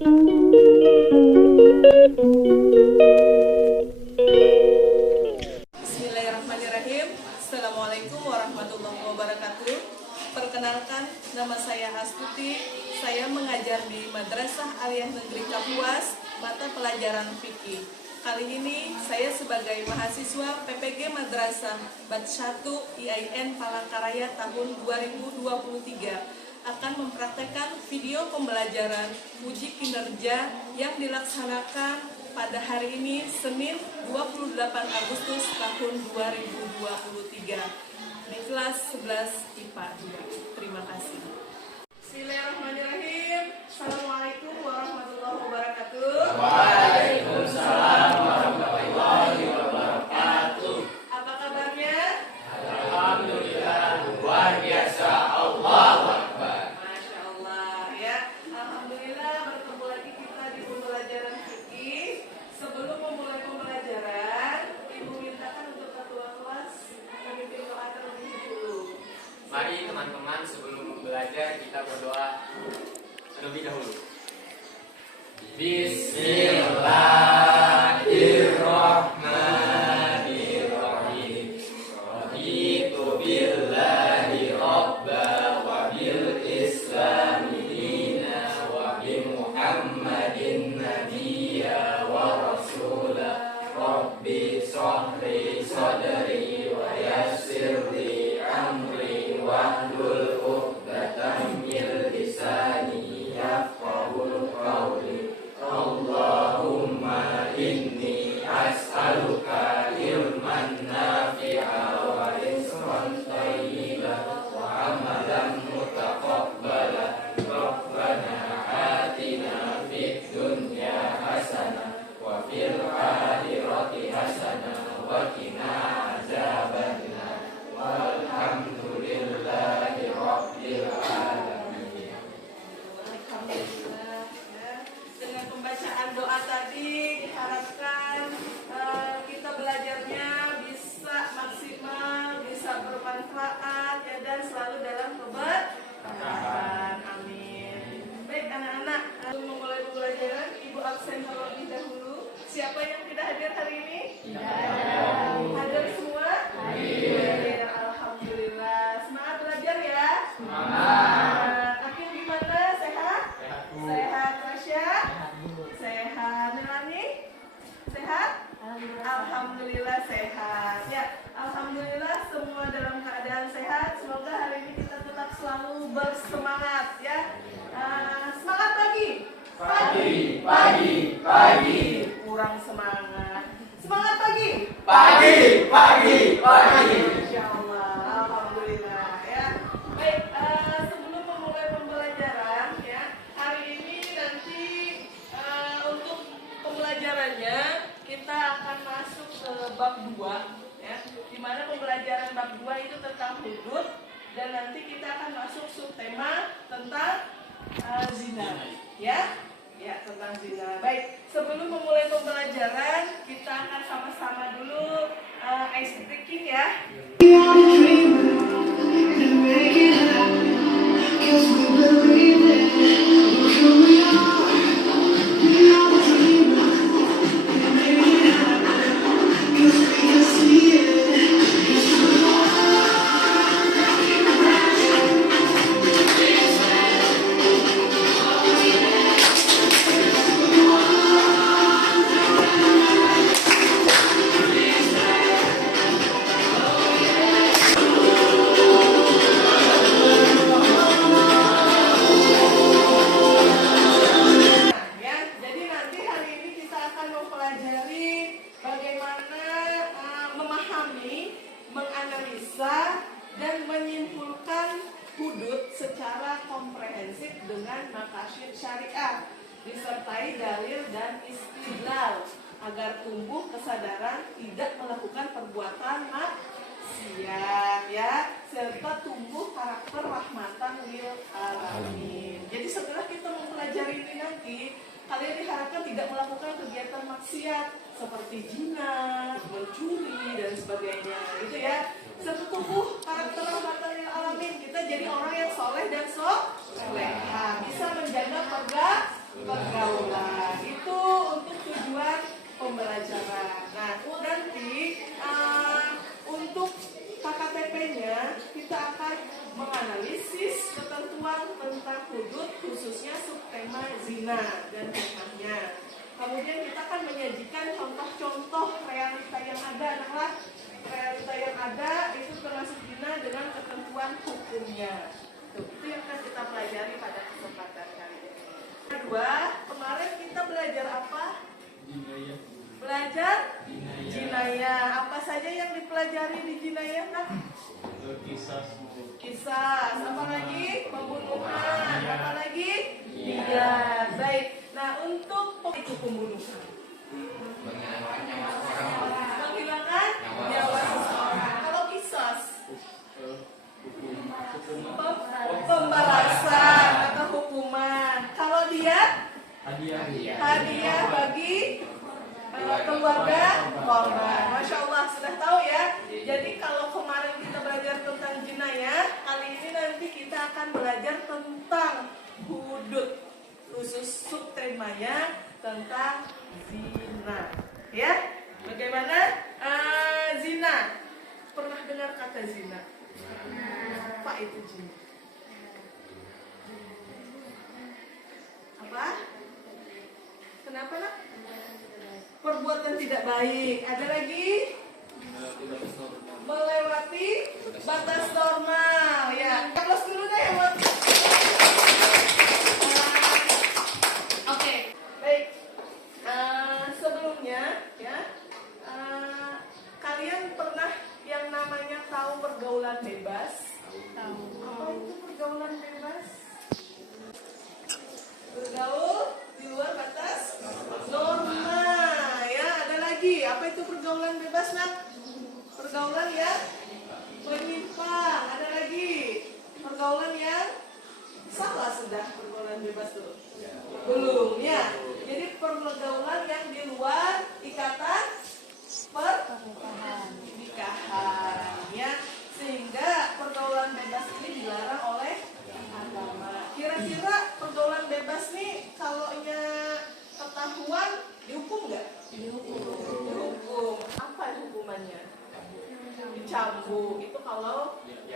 Bismillahirrahmanirrahim. Assalamualaikum warahmatullahi wabarakatuh. Perkenalkan, nama saya Astuti. Saya mengajar di Madrasah Aliyah Negeri Kapuas, mata pelajaran fikih. Kali ini saya sebagai mahasiswa PPG Madrasah Bat 1 IAIN Palangkaraya tahun 2023 akan mempraktekkan video pembelajaran uji kinerja yang dilaksanakan pada hari ini Senin 28 Agustus tahun 2023 di kelas 11 IPA 2. Terima kasih. Bismillahirrahmanirrahim. Assalamualaikum warahmatullahi wabarakatuh. Waalaikumsalam warahmatullahi wabarakatuh. Apa kabarnya? Alhamdulillah, luar biasa. Allahu Akbar. Masya Allah ya. Alhamdulillah bertemu lagi kita di pembelajaran fikih. Sebelum memulai pembelajaran, Ibu mintakan untuk ketua kelas memimpin doa terlebih dahulu. Mari teman-teman, sebelum belajar kita berdoa terlebih dahulu. Bismillahirrahmanirrahim. Raditu billahi rabba wa bil islami dina wa bi Muhammadin nabiyya wa rasula. Rabbi shrahli sadri wa yassir li amri wahlul 'uqdatam min lisani yafqahul qawli. Allahumma inni as'aluka ilman nafi'a wa rizqan thayyiban wa amalan mutaqabbala. Rabbana atina fid dunya hasanah wa fil akhirati hasanah wa qina azabannar. Walhamdulillahi rabbil alamin. Alhamdulillah ya. Dengan pembacaan doa tadi diharapkan kita belajarnya bisa maksimal, bisa bermanfaat ya, dan selalu dalam keberkahan. Amin. Baik anak-anak, sebelum memulai pembelajaran, Ibu absen terlebih dahulu. Siapa yang tidak hadir hari ini? Hadir semua? Hadir. Alhamdulillah. Semangat belajar ya. Semangat. Akhir gimana? Sehat? Sehat. Rasya? Sehat. Melani? Sehat? Alhamdulillah sehat. Ya, alhamdulillah semua dalam keadaan sehat. Semoga hari ini kita tetap selalu bersemangat ya. Semangat pagi. Pagi. Kurang semangat. Semangat pagi. Pagi. Masya Allah, alhamdulillah ya. Baik, sebelum memulai pembelajaran ya, hari ini nanti untuk pembelajarannya kita akan masuk ke bab 2 ya, di mana pembelajaran bab 2 itu tentang hudud, dan nanti kita akan masuk subtema tentang zina ya. Ya, tentang zina. Baik, sebelum memulai pembelajaran, kita akan sama-sama dulu ice breaking ya. Dan menyimpulkan hudud secara komprehensif dengan maqasid syariah, disertai dalil dan istidlal agar tumbuh kesadaran tidak melakukan perbuatan maksiat ya, serta tumbuh karakter rahmatan lil alamin. Jadi setelah kita mempelajari ini nanti, kalian diharapkan tidak melakukan kegiatan maksiat seperti zina, mencuri dan sebagainya, gitu ya. Serta tumbuh karakter rahmatan lil alamin. Kita jadi orang yang soleh dan soleha, bisa menjaga pergaulan zina dan hikmahnya. Kemudian kita akan menyajikan contoh-contoh realita yang ada, anak-anak. Realita yang ada itu termasuk zina dengan ketentuan hukumnya. Itu yang akan kita pelajari pada kesempatan kali ini. Kedua, kemarin kita belajar apa? Belajar jinayah. Apa saja yang dipelajari di jinayah, nak? Kisah. Apa lagi? Pembunuhan. Apa lagi? Iya. Baik. Nah, untuk itu pembunuhan. Menghilangkan nyawa seseorang. Kalau kisah, pembalasan atau hukuman. Kalau dia hadiah bagi keluarga korban. Masya Allah, sudah tahu ya. Jadi kalau kemarin kita belajar tentang jinayah, kali ini nanti kita akan belajar tentang hudud, khusus subtemanya tentang zina. Ya, bagaimana zina? Pernah dengar kata zina? Apa itu zina? Apa? Kenapa, nak? Perbuatan tidak baik. Ada lagi? Melewati batas normal. Ya, close dulu deh ya, buat. Oke, baik. Sebelumnya, ya, kalian pernah yang namanya tahu pergaulan bebas? Tahu. Apa itu pergaulan bebas? Bergaul di luar batas norma. Ya, ada lagi. Apa itu pergaulan bebas, nak? Pergaulan yang menyimpang. Ada lagi. Pergaulan yang salah sudah. Pergaulan bebas tuh. Belum, ya. Jadi pergaulan yang di luar ikatan pernikahan. Ya. Sehingga pergaulan bebas ini dilarang oleh agama. Kira-kira pergaulan bebas nih kalau ketahuan dihukum nggak? Dihukum. Apa hukumannya? Dicambuk. Itu kalau di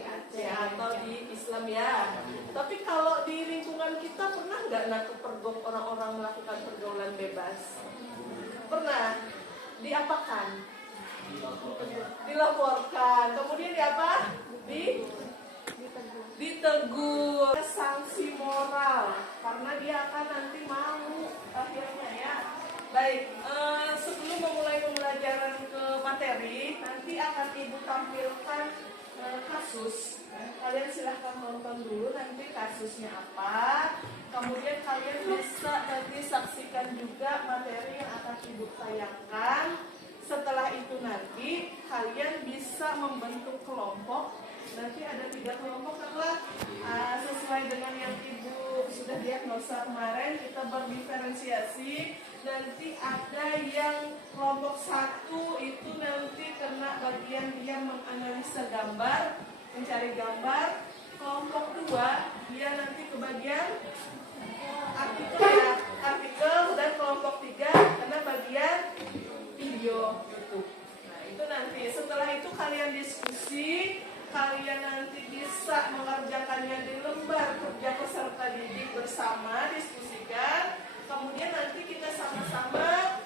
Aceh atau di Islam ya. Tapi kalau di lingkungan kita pernah nggak nangkep orang-orang melakukan pergaulan bebas? Pernah. Diapakan? Dilaporkan. Kemudian diapa? Ditegur, sanksi moral karena dia akan nanti malu akhirnya ya. Baik, sebelum memulai pembelajaran ke materi, nanti akan ibu tampilkan kasus. Kalian silahkan nonton dulu nanti kasusnya apa. Kemudian kalian bisa nanti saksikan juga materi yang akan ibu tayangkan. Setelah itu nanti kalian bisa membentuk kelompok. Nanti ada 3 kelompok adalah sesuai dengan yang ibu sudah diagnosa kemarin, kita berdiferensiasi. Nanti ada yang kelompok 1 itu nanti kena bagian dia menganalisa gambar, mencari gambar. Kelompok 2 dia nanti ke bagian artikel, dan kelompok 3 kena bagian video YouTube. Nah, itu nanti setelah itu kalian diskusi. Kalian nanti bisa mengerjakannya di lembar kerja peserta didik bersama, diskusikan. Kemudian nanti kita sama-sama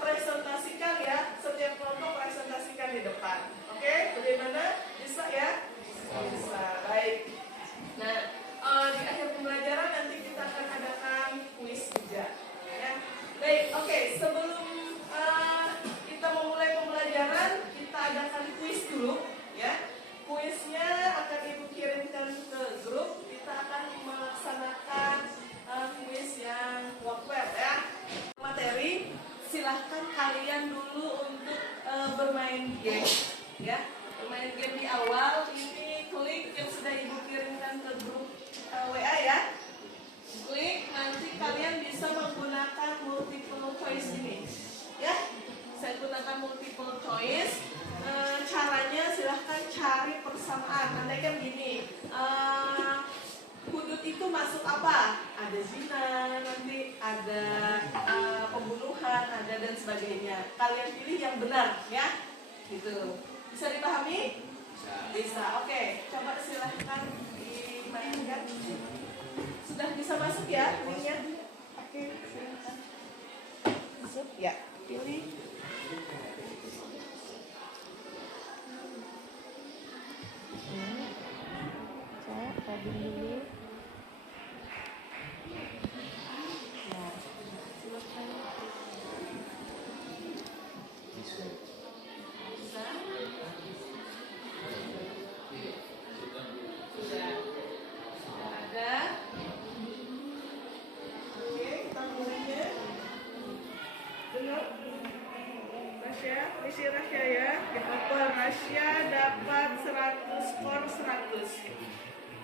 presentasikan ya. Setiap kelompok presentasikan di depan. Oke, bagaimana? Bisa ya? Bisa. Baik. Nah, di akhir pembelajaran nanti kita akan adakan kuis juga. Ya. Baik, oke. Sebelum kita memulai pembelajaran, kita adakan kuis dulu ya. Kuisnya akan ibu kirimkan ke grup. Kita akan melaksanakan kuis yang web ya. Materi, silahkan kalian dulu untuk bermain game ya. Bermain game di awal. Ini klik yang sudah ibu kirimkan ke grup WA ya. Klik, nanti kalian bisa menggunakan multiple choice ini ya. Saya gunakan multiple choice. Caranya silahkan cari persamaan. Andai kan gini, hudud itu masuk apa? Ada zina, nanti ada pembunuhan, ada dan sebagainya. Kalian pilih yang benar ya. Gitu. Bisa dipahami? Bisa. Oke, coba silahkan dimainkan. Sudah bisa masuk ya linknya? Ya, pilih. Saya tabung dulu. Nah, silakan. Bisa? Sudah. Ada. Oke, kita mulainya. Dengar. Rasya, isi Rasya ya. Apa Rasya dapat 100 skor 100.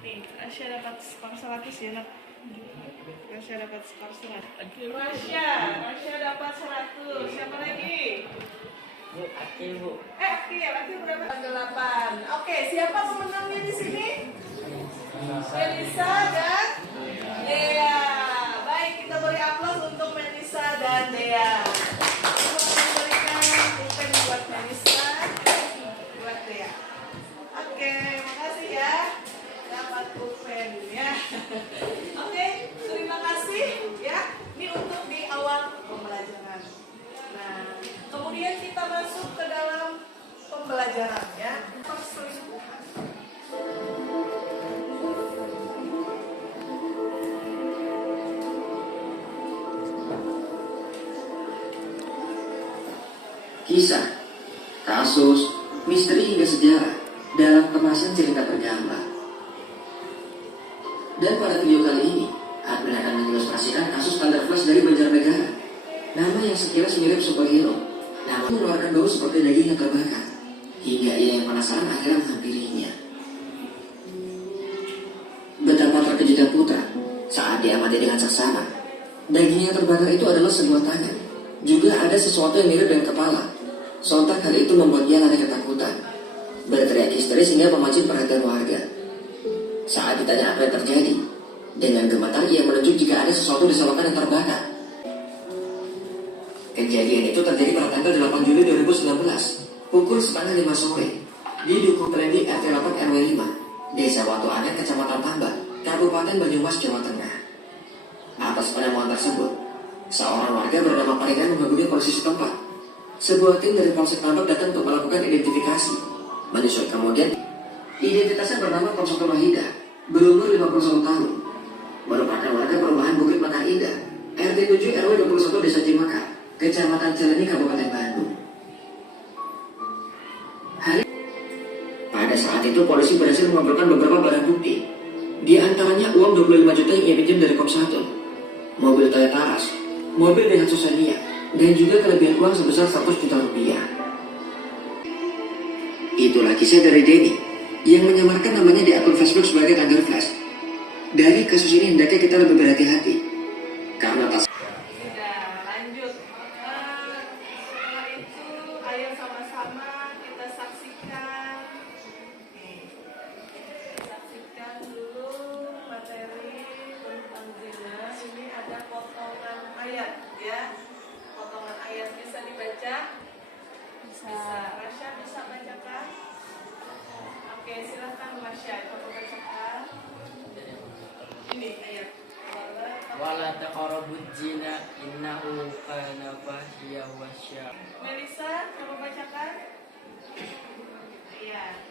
Nih, Rasya dapat skor 100 ya, Nak. Rasya dapat skor 100. Rasya dapat 100. Siapa lagi? Bu, Akil bu. Aki berapa? 8. Oke, siapa pemenangnya di sini? Melisa dan Dea. Baik, kita beri aplaus untuk Melisa dan Dea. Kita berikan pulpen buat Melisa, buat Dea. Oke, makasih ya. Dapat pulpen ya. Oke, terima kasih ya. Ini untuk di awal pembelajaran. Nah, kemudian kita masuk ke dalam pembelajaran ya. Perselingkuhan. Kisah, kasus, misteri hingga sejarah dalam kemasan cerita bergambar. Dan pada video kali ini, admin akan mengilustrasikan kasus standar flash dari Banjarnegara. Nama yang sekilas mirip superhero, namun mengeluarkan bau seperti daging yang terbakar. Hingga ia yang penasaran akhirnya menghampirinya. Betapa terkejutnya Putra saat diamati dengan seksama. Daging yang terbakar itu adalah sebuah tangan. Juga ada sesuatu yang mirip dengan kepala. Sontak hal itu membuat dia lari ketakutan. Berteriak histeris hingga memancing perhatian warga. Saat ditanya apa yang terjadi, dengan gemetar ia menunjuk jika ada sesuatu di selokan yang terbakar. Kejadian itu terjadi pada tanggal 8 Juli 2019, pukul 4:30 sore, di Dukuh Klendi RT 8 RW 5, Desa Watu Anet, Kecamatan Tambak, Kabupaten Banyumas, Jawa Tengah. Atas penemuan tersebut, seorang warga bernama Paringan menghubungi polisi setempat. Sebuah tim dari Polsek Tambak datang untuk melakukan identifikasi. Menyusul kemudian, identitasnya bernama Komsatu Wahida, berumur 51 tahun, merupakan warga perumahan Bukit Mekar Indah, RT 7 RW 21 Desa Cimakar, Kecamatan Cilenyi, Kabupaten Bandung. Pada saat itu polisi berhasil mengumpulkan beberapa barang bukti, di antaranya uang 25 juta yang ia pinjam dari Komsatu, mobil Toyota Rush, mobil Daihatsu Xenia, dan juga kelebihan uang sebesar 100 juta rupiah. Itulah kisah dari Denny yang menyamarkan namanya di akun Facebook sebagai Tanggar Flash. Dari kasus ini hendaknya kita lebih berhati-hati karena tas. Sudah, lanjut. Setelah itu, ayo sama-sama kita saksikan. Saksikan dulu materi tentang zina. Ini ada potongan ayat ya. Potongan ayat bisa dibaca. Bisa. Rasya bisa bacakan? Oke, silakan Rasya, coba bacakan. Ini ayat. Wala taqrabuz zina innahu kana fahsya wasya. Melisa, coba bacakan. Iya.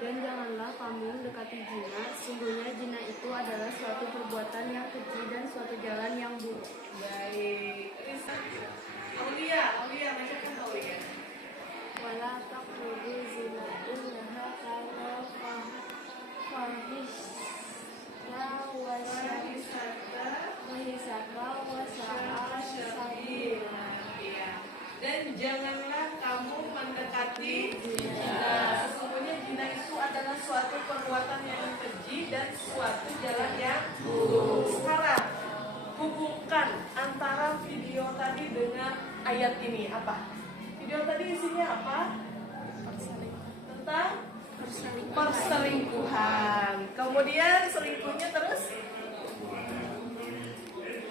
Dan janganlah kamu mendekati zina, sungguhnya zina itu adalah suatu perbuatan yang keji dan suatu jalan yang buruk. Baik. Risa. Aulia bacakan Aulia. Wala taqrabu zina innaha kana fahisha wasa'a sabila. Iya. Dan janganlah kamu mendekati zina. Sesungguhnya zina itu adalah suatu perbuatan yang keji dan suatu jalan yang buruk. Sekarang hubungkan antara video tadi dengan ayat ini apa? Video tadi isinya apa? Tentang perselingkuhan. Kemudian selingkuhnya terus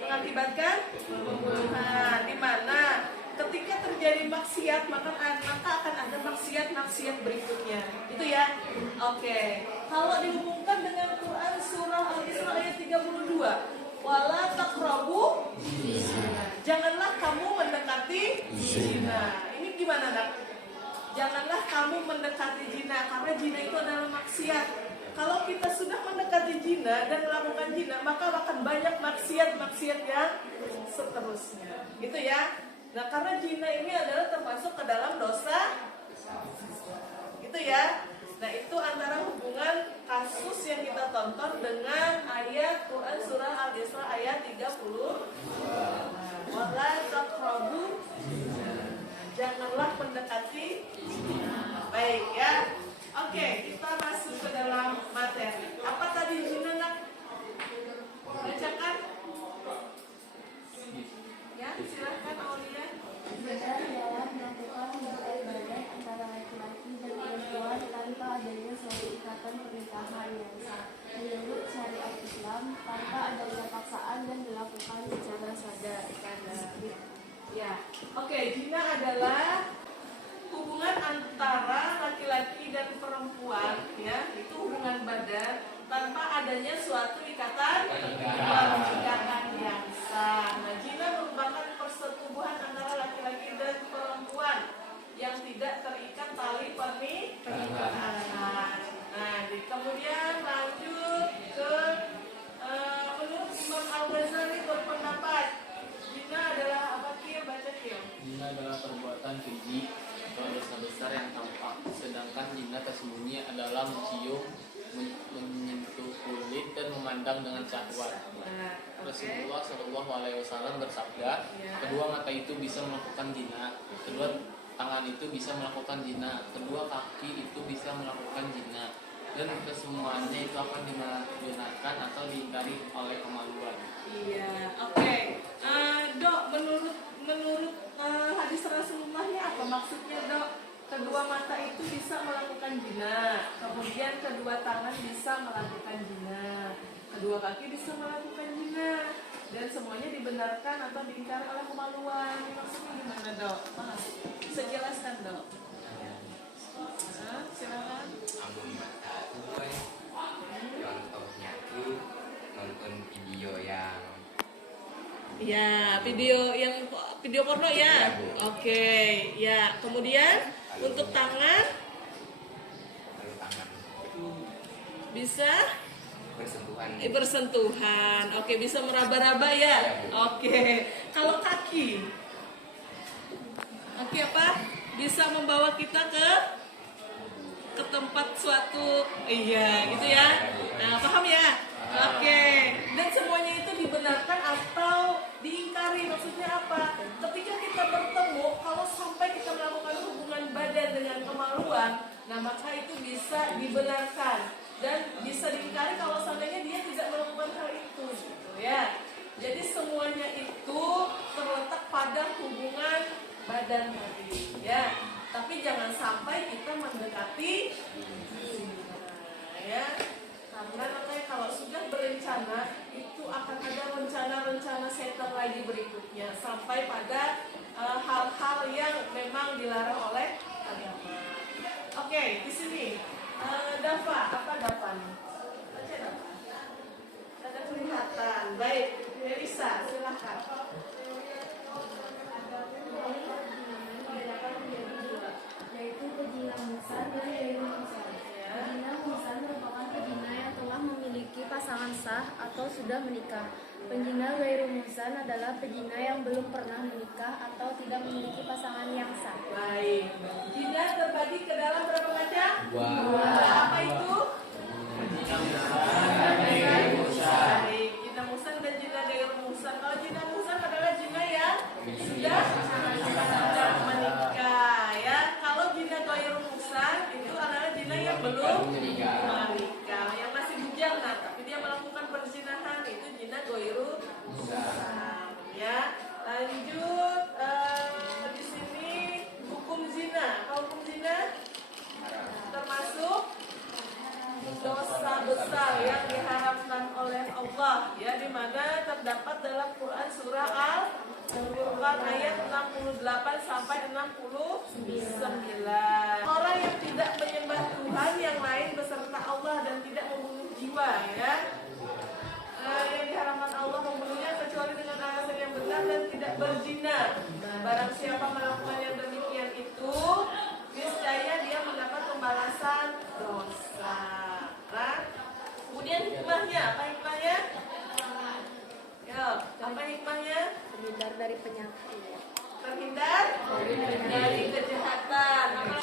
mengakibatkan pembunuhan. Di mana ketika terjadi maksiat maka akan ada maksiat berikutnya. Itu ya. Oke. Kalau dihubungkan dengan Quran surah Al-Isra ayat 32, wala taqrabu Janganlah kamu mendekati zina. Ini gimana, Nak? Janganlah kamu mendekati zina, karena zina itu adalah maksiat. Kalau kita sudah mendekati zina dan melakukan zina, maka akan banyak maksiat-maksiat yang seterusnya. Gitu ya. Nah, karena zina ini adalah termasuk ke dalam dosa. Gitu ya. Nah, itu antara hubungan kasus yang kita tonton dengan ayat Quran surah Al-Isra ayat 30. Wala taqrabu, janganlah mendekati. Baik ya. Oke, kita masuk ke dalam materi. Apa tadi zina, Nak? Bacakan. Ya, silahkan Aulia. Zina adalah melakukan hubungan badan antara laki-laki dan perempuan tanpa adanya suatu ikatan pernikahan yang sah. Menurut syariat Islam, tanpa adanya paksaan dan dilakukan secara sadar. Ya, oke. Zina adalah hubungan antara laki-laki dan perempuan, ya, itu hubungan badan tanpa adanya suatu ikatan pernikahan yang sah. Nah, zina merupakan persetubuhan antara laki-laki dan perempuan yang tidak terikat tali pernikahan. Nah, kemudian lanjut ke menurut Imam Al-Ghazali berpendapat zina adalah apa? Kia baca Kia. Zina adalah perbuatan keji atau dosa besar yang tampak, sedangkan zina tersembunyi adalah mencium, menyentuh kulit dan memandang dengan syahwat. Rasulullah Shallallahu Alaihi Wasallam bersabda, kedua mata itu bisa melakukan zina, kedua tangan itu bisa melakukan zina, kedua kaki itu bisa melakukan zina, dan kesemuanya itu akan dibenarkan atau diingkari oleh kemaluan. Iya, oke. Dok, menurut hadis Rasulullahnya apa maksudnya, Dok? Kedua mata itu bisa melakukan zina, kemudian kedua tangan bisa melakukan zina, kedua kaki bisa melakukan zina, dan semuanya dibenarkan atau diingkari oleh kemaluan. Ini maksudnya gimana, Dok? Bisa jelaskan, Dok? Silakan. Contohnya tuh nonton video yang Ya, video porno ya. Oke, ya. Kemudian untuk tangan lalu tangan bisa bersentuhan. bersentuhan. Oke, bisa meraba-raba ya. Oke. Kalau kaki, oke apa? Bisa membawa kita ke tempat suatu, iya, gitu ya. Nah, paham ya? Oke. Dan semuanya itu dibenarkan atau diingkari. Maksudnya apa? Ketika kita bertemu, kalau sampai kita melakukan hubungan badan dengan kemaluan, nah maka itu bisa dibenarkan dan bisa diingkari kalau seandainya dia tidak melakukan hal itu, gitu ya. Jadi semuanya itu terletak pada hubungan badan tadi, ya. Tapi jangan sampai kita mendekati, ya. Karena nanti kalau sudah berencana itu akan ada rencana-rencana setan lagi berikutnya sampai pada hal-hal yang memang dilarang oleh agama. Oke, di sini Dafa, apa Dafa nih? Baca Dafa. Ada kelihatan. Baik, Elisa, silakan. Yaitu pezina muhsan dan ghairu muhsan. Pezina muhsan merupakan pezina yang telah memiliki pasangan sah atau sudah menikah. Pezina ghairu muhsan adalah pezina yang belum pernah menikah atau tidak memiliki pasangan yang sah. Baik. Zina terbagi ke dalam berapa macam? Dua. Apa itu? Baik, zina muhsan dan zina ghairu muhsan. Kalau zina muhsan adalah zina yang sudah menikah, ya. Kalau zina ghairu muhsan itu adalah zina yang belum menikah, yang masih bujang, nah, tapi dia melakukan perzinahan, itu zina ghairu muhsan, ya. Lanjut di sini hukum zina. Kalau hukum zina termasuk dosa besar yang diharamkan oleh Allah, ya, di mana terdapat dalam Quran surah Al-Furqan ayat 68 sampai 69. Orang yang tidak menyembah Tuhan yang lain beserta Allah dan tidak membunuh jiwa, ya. Yang diharamkan Allah membunuhnya kecuali dengan alasan yang benar dan tidak berzina Barang siapa melakukan yang demikian itu, niscaya dia mendapat pembalasan dosa. Nah, kemudian hikmahnya, apa hikmahnya? Yo, apa hikmahnya? Terhindar dari penyakit. Terhindar dari kejahatan.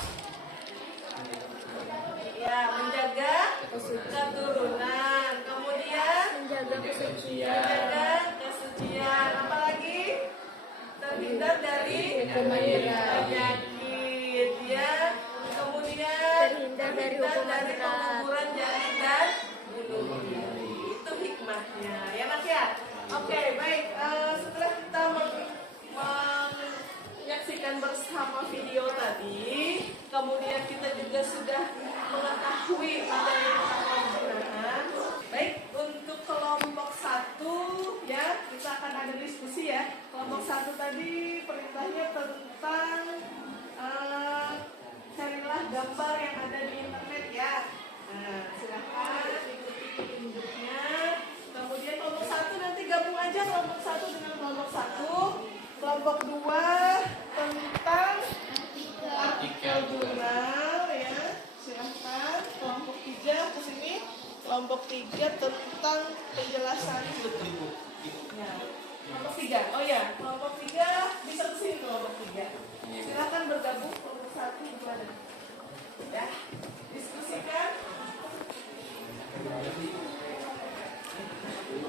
Ya, menjaga keturunan. Kemudian Menjaga kesucian. menjaga kesucian. Apalagi terhindar dari penyakit. Ya. Kemudian Terhindar dari hukuman berat. penguburan jahat dan bunuh diri. Itu hikmahnya. Ya, Mas ya. Oke, baik. Setelah kita menyaksikan bersama video tadi, kemudian kita juga sudah mengetahui materi tentang pembinaan. Baik, untuk kelompok 1 ya, kita akan ada diskusi ya. Kelompok 1 tadi perintahnya tentang carilah gambar yang ada di internet ya. Nah, silahkan ikuti petunjuknya. Kemudian kelompok 1 nanti gabung aja kelompok 1 dengan kelompok 1. Kelompok 2 tentang artikel jurnal ya. Silahkan. Kelompok 3 ke sini. Kelompok 3 tentang penjelasan ya. Kelompok 3. Oh ya, kelompok 3 bisa ke sini kelompok 3. Silahkan bergabung kelompok 1 gimana? Ya. Diskusikan.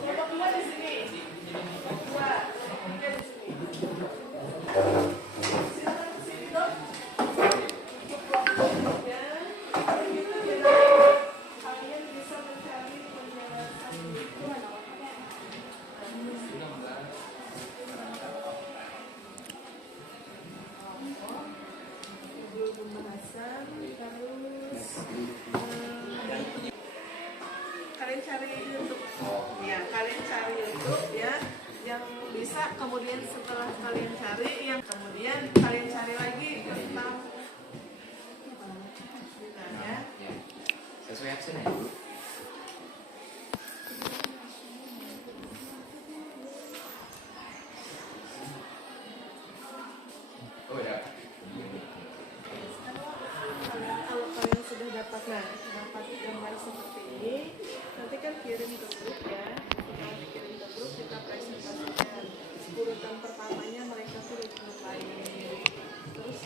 Kelompok 2 di sini. Kelompok 2. Kelompok 3 di sini. Silakan ke sini dong. Untuk kelompok 3. Begitu ya. Kalian bisa mencari penjelasan itu. Pembahasan terus kalian cari YouTube ya, kalian cari YouTube ya yang bisa. Kemudian setelah kalian cari yang kemudian kalian cari lagi tentang ya. Sesuai absen ya. Oh ya. Kalau kalian sudah dapat dapat gambar seperti ini, nanti kan kirim ke grup ya. Setelah dikirim ke grup kita presentasikan. Urutan pertamanya mereka tuh ngapain. Terus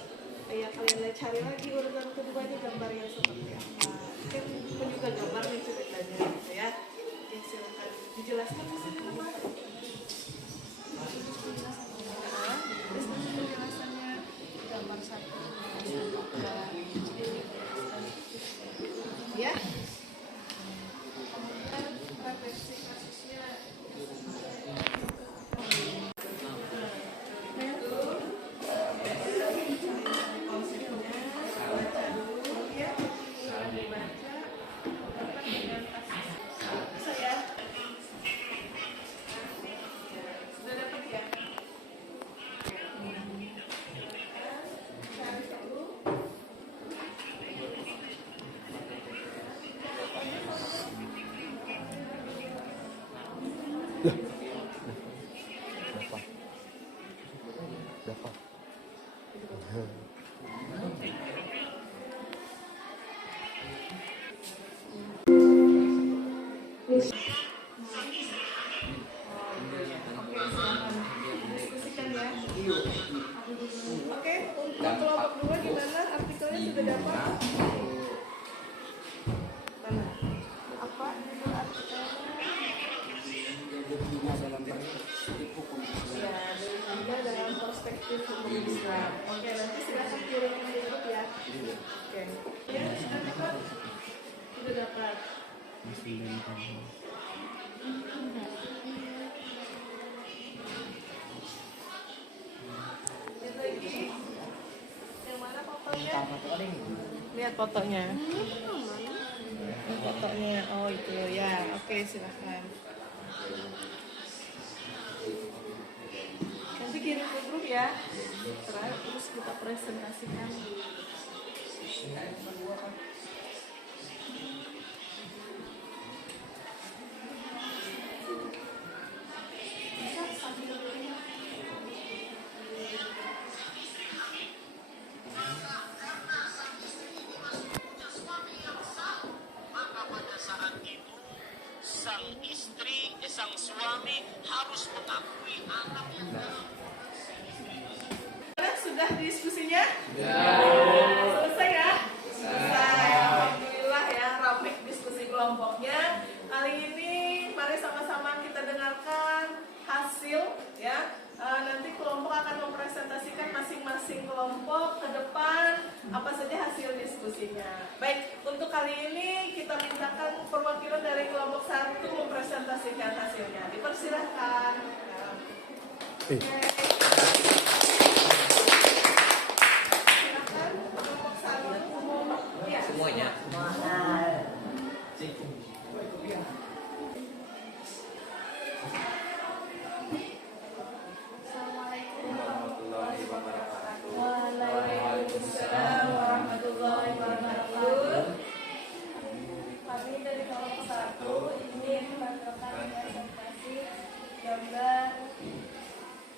ya kalian cari lagi urutan keduanya gambar yang seperti apa. Kan itu juga gambar nih ceritanya gitu ya. Oke, silakan dijelaskan di sini apa? Terus nanti penjelasannya gambar 1. Ya. Kemudian refleksi kasusnya. Konsepnya baca dulu ya. Setelah dibaca, dapat dengan kasus. Bisa ya? Sudah dapat ya? Cari dulu. Diskusikan ya. Oke, untuk kelompok 2 gimana? Artikelnya sudah dapat? Mana? Apa judul artikelnya? Ya, berhingga dalam perspektif hukum Islam. Oke, nanti silakan kirim ke grup ya. Oke. Ya, sudah dapat? Sudah dapat. Lihat lagi. Yang mana fotonya? Lihat fotonya. Ini fotonya. Oh, itu ya. Oke, silakan. Nanti kirim ke grup ya. Terus kita presentasikan. Bisa sambil Sudah diskusinya? Selesai ya? Selesai. Alhamdulillah ya, ramai diskusi kelompoknya. Kali ini mari sama-sama kita dengarkan hasil ya. Nanti kelompok akan mempresentasikan masing-masing kelompok ke depan apa saja hasil diskusinya. Baik, untuk kali ini kita mintakan perwakilan dari kelompok 1 mempresentasikan hasilnya. Dipersilahkan. Semuanya. Waalaikumsalam warahmatullahi wabarakatuh. Kami dari kelompok 1 ingin membacakan presentasi gambar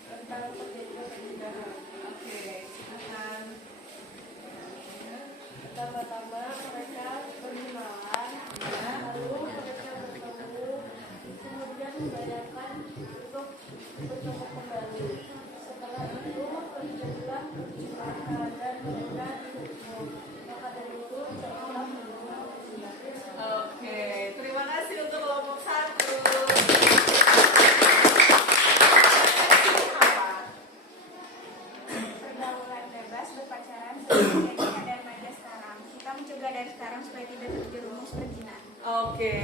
tentang terjadinya persidangan. Oke, silakan. Pertama-tama mereka berkenalan, lalu mereka bertemu, kemudian membayarkan untuk bertemu kembali. Setelah itu terjadilah percakapan dan mereka dihukum. Maka dari itu setelah menerima persidangan. Oke, terima kasih untuk kelompok 1. Pergaulan bebas berpacaran seperti keadaan mereka sekarang. Kita mencegah dari sekarang supaya tidak terjerumus berzina. Oke,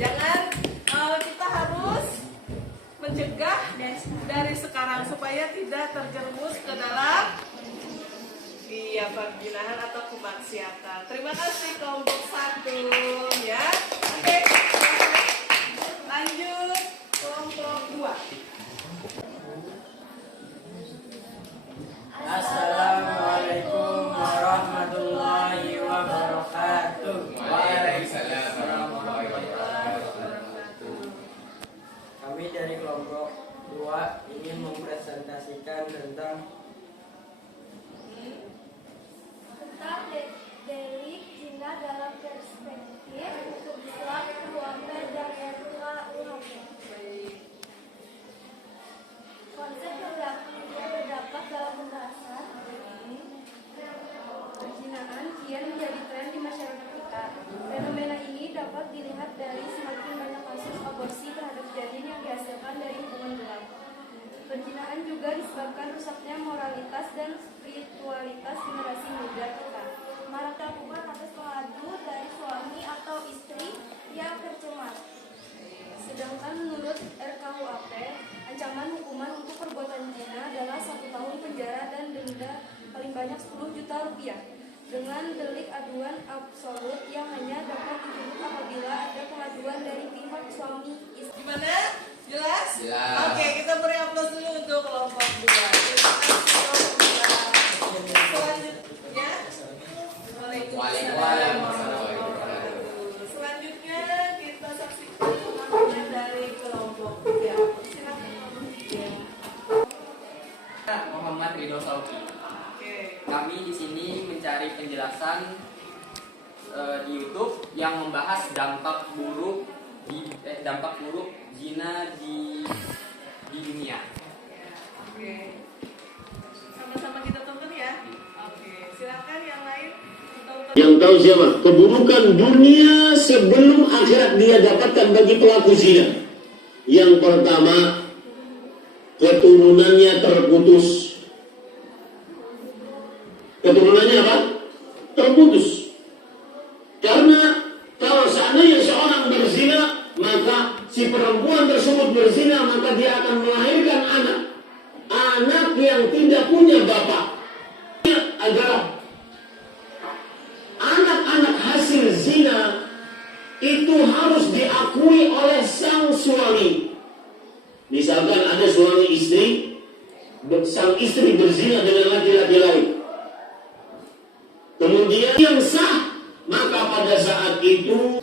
jangan kita harus mencegah dari sekarang supaya tidak terjerumus ke dalam perzinahan atau kemaksiatan. Terima kasih kelompok 1 ya. Oke, lanjut kelompok 2. Assalamualaikum warahmatullahi wabarakatuh. Waalaikumsalam warahmatullahi wabarakatuh. Kami dari kelompok 2 ingin mempresentasikan tentang delik zina dalam perspektif Islam, keluarga, dan RKUHP. Konsep yang terdapat dalam pembahasan perzinahan kian menjadi tren di masyarakat kita. Fenomena ini dapat dilihat dari semakin banyak kasus aborsi terhadap janin yang dihasilkan dari hubungan gelap. Perzinahan juga disebabkan rusaknya moralitas dan spiritualitas generasi muda kita. Marak dilakukan atas pengadu dari suami atau istri yang tercemar. Sedangkan menurut RKUHP, ancaman hukuman untuk perbuatan zina adalah 1 tahun penjara dan denda paling banyak 10 juta rupiah. Dengan delik aduan absolut yang hanya dapat dituntut apabila ada pengaduan dari pihak suami istri. Gimana? Jelas? Jelas. Oke, kita beri aplaus dulu untuk kelompok 2. Terima kasih kelompok 2. Selanjutnya, Waalaikumsalam warahmatullahi wabarakatuh. Selanjutnya kita saksikan pemaparan dari kelompok 3. Silakan. Muhammad Ridho Sauki. Oke. Kami di sini mencari penjelasan di YouTube yang membahas dampak buruk zina di dunia. Oke. Sama-sama kita tonton ya. Oke, silakan yang lain tonton. Yang tahu siapa? Keburukan dunia sebelum akhirat dia dapatkan bagi pelaku zina. Yang pertama, keturunannya terputus. Keturunannya apa? Terputus. Karena kalau seandainya seorang berzina, maka si perempuan tersebut berzina, maka dia akan melahirkan anak. Anak yang tidak punya bapak. Adalah anak-anak hasil zina itu harus diakui oleh sang suami. Misalkan ada suami istri, sang istri berzina dengan laki-laki lain. Kemudian yang sah, maka pada saat itu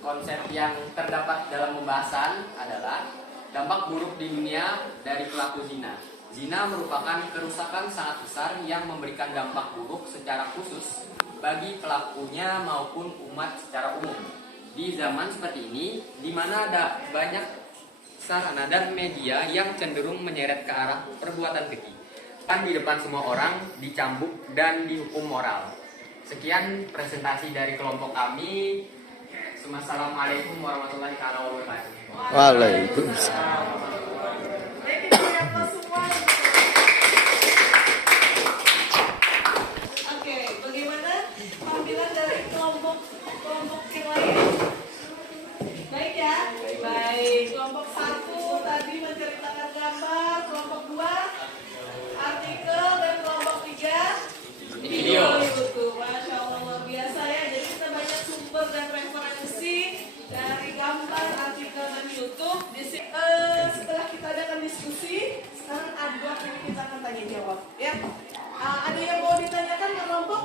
Konsep yang terdapat dalam pembahasan adalah dampak buruk di dunia dari pelaku zina. Zina merupakan kerusakan sangat besar yang memberikan dampak buruk secara khusus bagi pelakunya maupun umat secara umum. Di zaman seperti ini, di mana ada banyak sarana dan media yang cenderung menyeret ke arah perbuatan keji, kan di depan semua orang dicambuk dan dihukum moral. Sekian presentasi dari kelompok kami. Assalamualaikum warahmatullahi wabarakatuh. Waalaikumsalam. Baik, kita lihatlah semua. Oke, bagaimana tampilan dari kelompok yang lain? Baik ya? Baik. Kelompok 1 tadi menceritakan gambar, kelompok 2 artikel, dan kelompok 3 Video. Betul, Masya Allah, luar biasa ya. Jadi kita banyak sumber dan referensi dari gambar, artikel, dan YouTube. Setelah kita adakan diskusi, sekarang ada waktu kita akan tanya jawab. Ya, ada yang mau ditanyakan ke kelompok?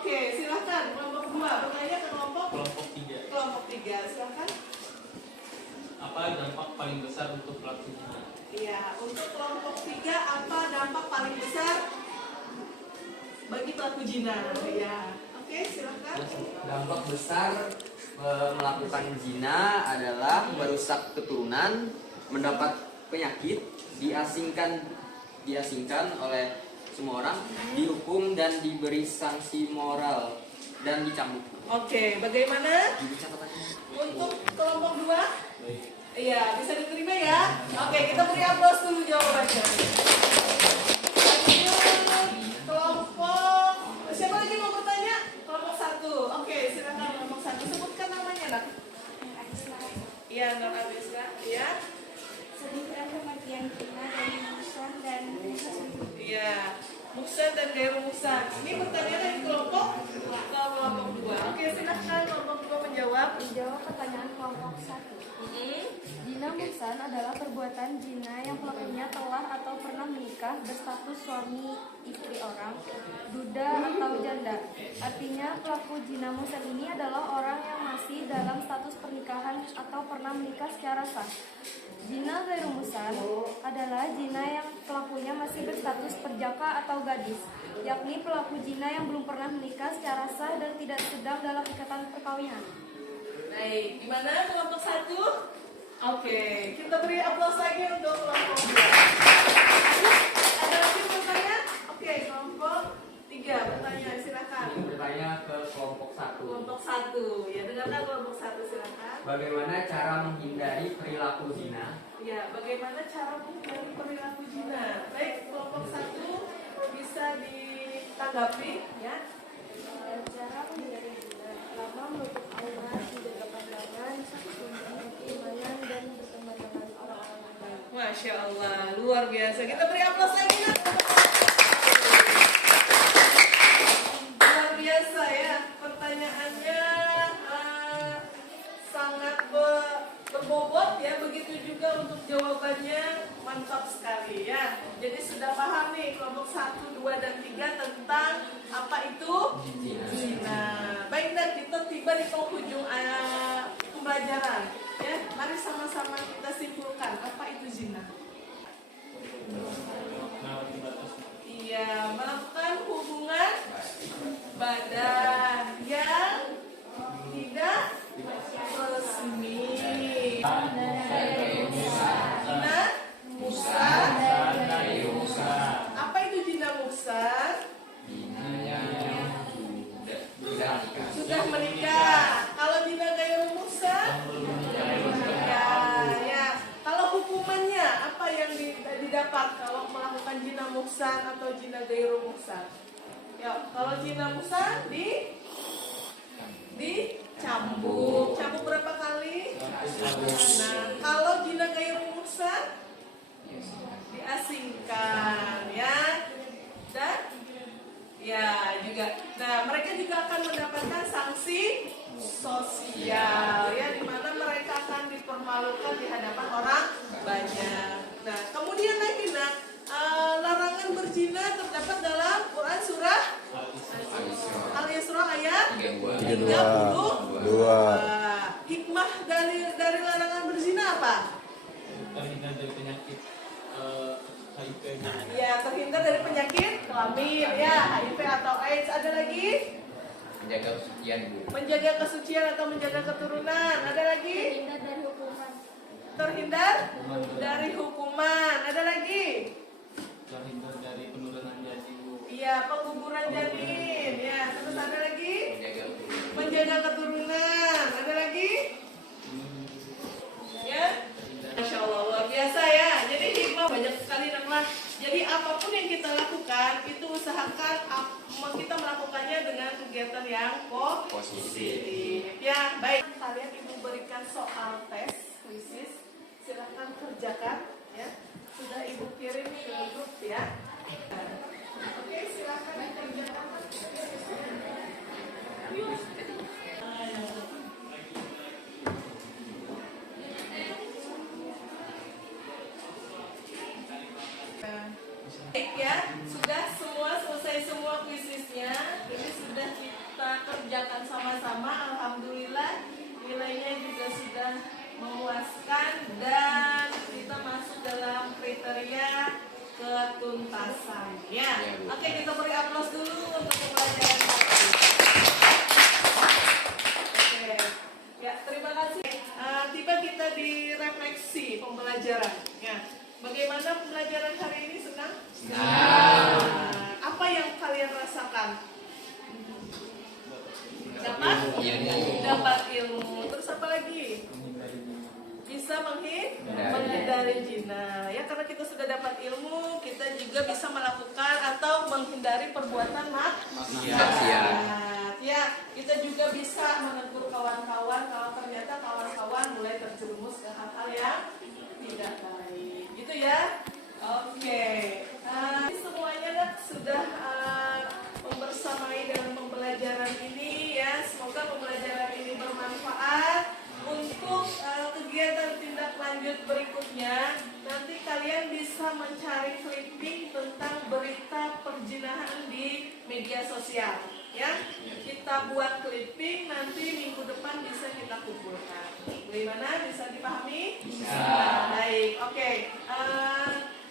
Oke, silahkan. Kelompok 2 bertanya ke kelompok. Kelompok 3. Kelompok 3, silahkan. Apa dampak paling besar untuk pelaku zina? Iya, untuk kelompok 3 apa dampak paling besar bagi pelaku zina? Ya, oke, silahkan. Dampak besar melakukan zina adalah merusak keturunan, mendapat penyakit, diasingkan oleh semua orang, dihukum dan diberi sanksi moral dan dicambuk. Oke, bagaimana Jadi catatannya. untuk kelompok 2? Iya, bisa diterima ya? Oke, kita beri aplaus dulu jawabannya. Lanjut, kelompok, siapa lagi mau bertanya? Kelompok 1. Oke, silakan kelompok 1. Sebutkan namanya, Nak. Iya, Nur Abisra. Iya. Sebutkan kematian Cina dari Musan dan Iya. Muhsan dan Gairu Muhsan. Ini bertanya dari kelompok 2. Oke, silakan kelompok 2 menjawab. Menjawab pertanyaan kelompok 1. Zina muhsan adalah perbuatan zina yang pelakunya telah atau pernah menikah berstatus suami istri orang, duda atau janda. Artinya pelaku zina muhsan ini adalah orang yang masih dalam status pernikahan atau pernah menikah secara sah. Zina ghairu muhsan adalah zina yang pelakunya masih berstatus perjaka atau gadis, yakni pelaku zina yang belum pernah menikah secara sah dan tidak sedang dalam ikatan perkawinan. Baik, gimana kelompok 1? Oke, kita beri aplaus lagi untuk kelompok 2. Ada lagi yang bertanya? Oke, kelompok 3 bertanya, silakan. Ini bertanya ke kelompok 1. Kelompok 1, ya dengarkan kelompok 1, silakan. Bagaimana cara menghindari perilaku zina? Ya, bagaimana cara menghindari perilaku zina? Baik, kelompok 1 bisa ditanggapi, ya. Cara menghindari zina, pertama menutup aurat, menjaga pandangan, keimanan dan berteman dengan orang-orang yang baik. Masya Allah, luar biasa. Kita beri aplaus lagi, Nak. Luar biasa ya, pertanyaannya sangat berbobot ya, begitu juga untuk jawabannya mantap sekali ya. Jadi sudah paham nih kelompok 1, 2, dan 3 tentang apa itu zina. Baik, dan kita tiba di penghujung pembelajaran ya. Mari sama-sama kita simpulkan apa itu zina. Iya, melakukan hubungan badan yang tidak resmi. Zina muhsan. Apa itu zina muhsan? Sudah menikah. Kalau zina ghairu muhsan? Ya. Kalau hukumannya apa yang didapat kalau melakukan zina muhsan atau zina ghairu muhsan? Ya, kalau zina muhsan dicambuk. Cambuk berapa kali? Nah, kalau zina ghairu muhsan diasingkan ya. Dan ya juga. Nah, mereka juga akan mendapatkan sanksi sosial ya, di mana mereka akan dipermalukan di hadapan orang banyak. Nah, kemudian lagi larangan berzina terdapat dalam Quran surah Al-Isra ayat 32. Hikmah dari larangan berzina apa? Terhindar dari penyakit HIV. Ya, terhindar dari penyakit kelamin ya, HIV atau AIDS. Ada lagi? Menjaga kesucian, Bu. Menjaga kesucian atau menjaga keturunan. Ada lagi? Terhindar dari hukuman. Terhindar dari hukuman. Ada lagi? Terhindar dari penurunan janin, Bu. Iya, pengguguran janin. Ya, terus ada lagi? Menjaga keturunan. Ada lagi? Ya, Masya Allah, luar biasa ya. Jadi hikmah banyak sekali teman. Jadi apapun yang kita lakukan itu usahakan kita melakukannya dengan kegiatan yang positif. Ya, baik. Kalian ibu berikan soal tes khusus. Silahkan kerjakan. Ya, sudah ibu kirim ke grup ya. Oke, silahkan dikerjakan. Baik ya, sudah selesai semua kuisisnya. Ini sudah kita kerjakan sama-sama. Alhamdulillah nilainya juga sudah memuaskan dan kita masuk dalam kriteria ketuntasan. Ya, oke kita beri aplaus dulu untuk pembelajaran hari ini. Oke, ya terima kasih. Tiba kita di refleksi pembelajaran. Ya. Bagaimana pembelajaran hari ini? Senang? Apa yang kalian rasakan? Dapat ilmu. Terus apa lagi? Bisa menghindari zina. Ya, karena kita sudah dapat ilmu, kita juga bisa melakukan atau menghindari perbuatan maksiat. Ya, kita juga bisa menegur kawan-kawan kalau ternyata kawan-kawan mulai terjerumus ke hal-hal yang tidak baik. Gitu ya. Oke. Semuanya sudah membersamai dalam pembelajaran ini ya. Semoga pembelajaran ini bermanfaat untuk kegiatan tindak lanjut berikutnya. Nanti kalian bisa mencari clipping tentang berita perzinahan di media sosial ya. Kita buat clipping, nanti minggu depan bisa kita kumpulkan. Bagaimana? Bisa dipahami? Bisa. Baik, oke.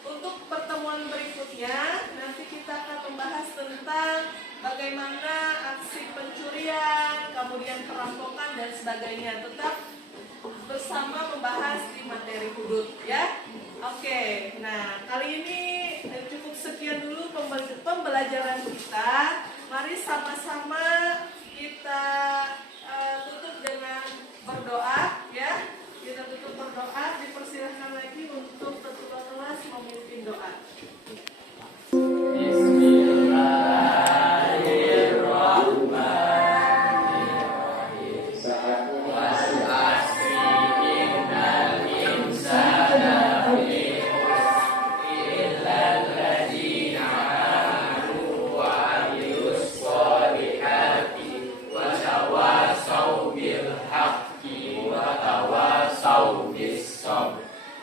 Untuk pertemuan berikutnya nanti kita akan membahas tentang bagaimana aksi pencurian, kemudian perampokan dan sebagainya. Tetap bersama membahas di materi hudud ya. Oke, nah kali ini cukup sekian dulu pembelajaran kita. Mari sama-sama kita tutup dengan berdoa ya. Kita tutup berdoa. Dipersilahkan lagi untuk ketua kelas memimpin doa.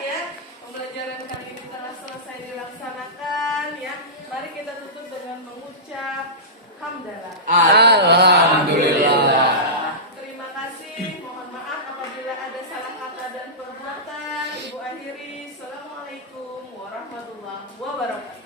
Ya, pembelajaran kali ini telah selesai dilaksanakan ya. Mari kita tutup dengan mengucap hamdalah. Alhamdulillah. Terima kasih. Mohon maaf apabila ada salah kata dan perbuatan. Ibu akhiri. Assalamualaikum warahmatullahi wabarakatuh.